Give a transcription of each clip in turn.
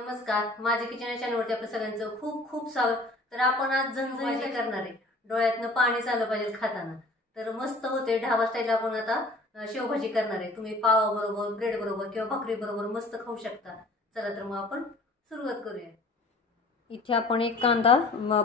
नमस्कार, माझे किचन या चॅनलवरती आपल्या सगळ्यांचं खूप खूप स्वागत। तर आपण आज झणझणीत करणार आहे, डोळ्यातनं पाणी चाललं पाहिजे खाताना। तर मस्त होते ढाबा स्टाईल। आपण आता शेवभाजी करणार आहे। तुम्ही पावाबरोबर, ब्रेड बरोबर किंवा भाकरी बरोबर मस्त खाऊ शकता। चला तर मग आपण सुरुवात करूया। इथे आपण एक कांदा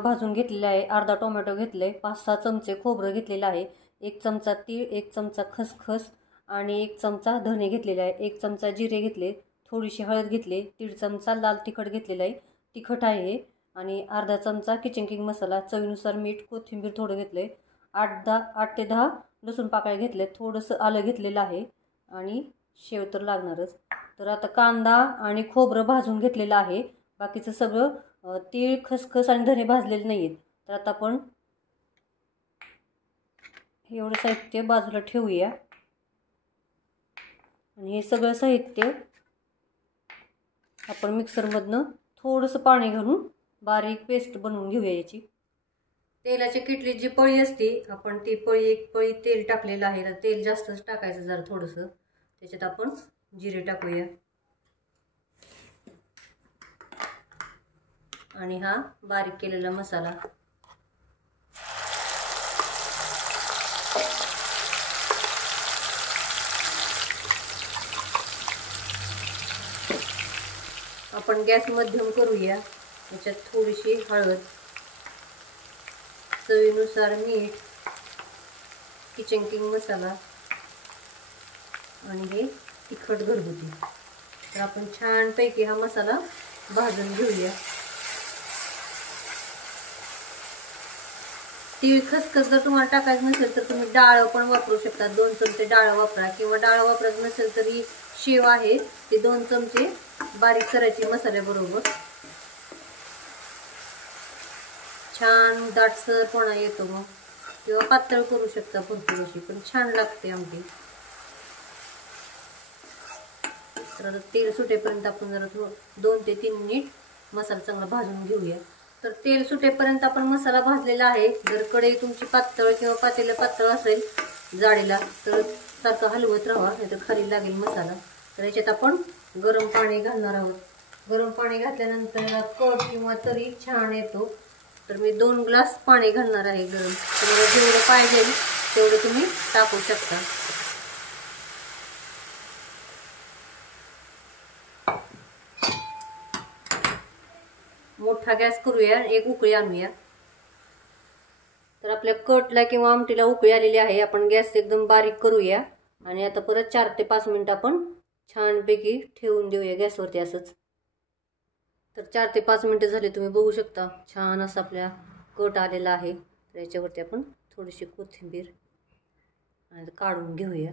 भाजून घेतलेला आहे, अर्धा टोमॅटो घेतले, 5-6 चमचे खोबरं घेतलेलं आहे, 1 चमचा तीळ, 1 चमचा खसखस आणि 1 चमचा धने घेतलेले आहे, 1 चमचा जिरे घेतले, थोडीशी हळद घेतली, 1.5 चमचा लाल तिखट घेतलेला आहे, तिखट आहे, आणि अर्धा चमचा किचन किंग मसाला, चवीनुसार मीठ, कोथिंबीर थोडं घेतले, 8 ते 10 लसूण पाकळ्या घेतले, थोडंसं आलं घेतलेलं आहे आणि शेव तर लागणारच। तर आता कांदा आणि खोबरं भाजून घेतलेलं आहे, बाकीचं सगळं तीळ, खसखस आणि धने भाजलेले नाहीत। तर आता आपण एवढं साहित्य बाजूला ठेवूया आणि हे सगळं साहित्य आपण मिक्सरमधनं थोडंसं पाणी घालून बारीक पेस्ट बनवून घेऊया याची। तेलाची किटली जी पळी असते, आपण ती पळी, 1 पळी तेल टाकलेलं आहे। तर तेल जास्तच टाकायचं जरा थोडंसं। त्याच्यात आपण जिरे टाकूया आणि हा बारीक केलेला मसाला, आपण गॅस मध्यम करूया। याच्यात थोडीशी हळद, चवीनुसार मीठ, किचन किंग मसाला आणि हे तिखट घरगुती। तर आपण छानपैकी हा मसाला भाजून घेऊया। तीळ, खसखस जर तुम्हाला टाकायचं नसेल तर तुम्ही डाळ पण वापरू शकता, 2 चमचे डाळ वापरा, किंवा डाळ वापरायचं नसेल तरी शेव आहे ते 2 चमचे बारीक करायची मसाल्याबरोबर। छान दाटसरपणा येतो मग, किंवा पातळ करू शकता भरपूर अशी, पण छान लागते आमटी। तर तेल सुटेपर्यंत आपण जरा 2 ते 3 मिनिट मसाला चांगला भाजून घेऊया। तर तेल सुटेपर्यंत आपण मसाला भाजलेला आहे। जर कढई तुमची पातळ किंवा पातेलं पातळ असेल जाडीला, तर सारखं हलवत राहा, नाहीतर खाली लागेल मसाला। तर याच्यात आपण गरम पाणी घालणार आहोत। गरम पाणी घातल्यानंतर कट किंवा तरी छान येतो। तर मी 2 ग्लास पाणी घालणार आहे गरम। तुम्हाला जेवढं पाहिजे तेवढं तुम्ही टाकू शकता। मोठा गॅस करूया, एक उकळी आणूया। तर आपल्या कटला किंवा आमटीला उकळी आलेली आहे। आपण गॅस एकदम बारीक करूया आणि आता परत 4 ते 5 मिनिट आपण छानपैकी ठेवून देऊया गॅसवरती असंच। तर 4 ते 5 मिनिटं झाले, तुम्ही बघू शकता छान असं आपल्या कट आलेला आहे। तर याच्यावरती आपण थोडीशी कोथिंबीर आणि काढून घेऊया।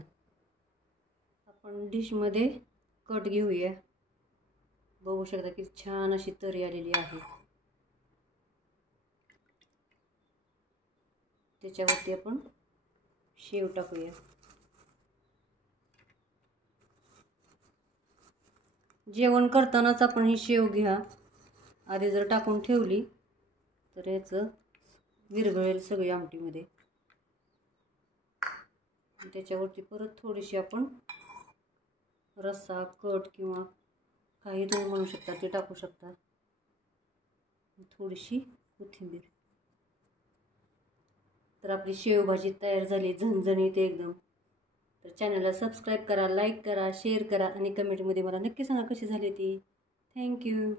आपण डिशमध्ये कट घेऊया, बघू शकता की छान अशी तरी आलेली आहे। त्याच्यावरती आपण शेव टाकूया। जेवण करतानाच आपण ही शेव घ्या, आधी जर टाकून ठेवली तर याचं विरघळेल सगळी आमटीमध्ये। त्याच्यावरती परत थोडीशी आपण रस्सा, कट किंवा काही तुम्ही म्हणू शकता ते टाकू शकता, थोडीशी कोथिंबीर। तर आपली शेवभाजी तयार झाली, झणझणीत एकदम। तर चॅनलला सबस्क्राईब करा, लाईक करा, शेअर करा आणि कमेंटमध्ये मला नक्की सांगा कशी झाली ती। थँक्यू।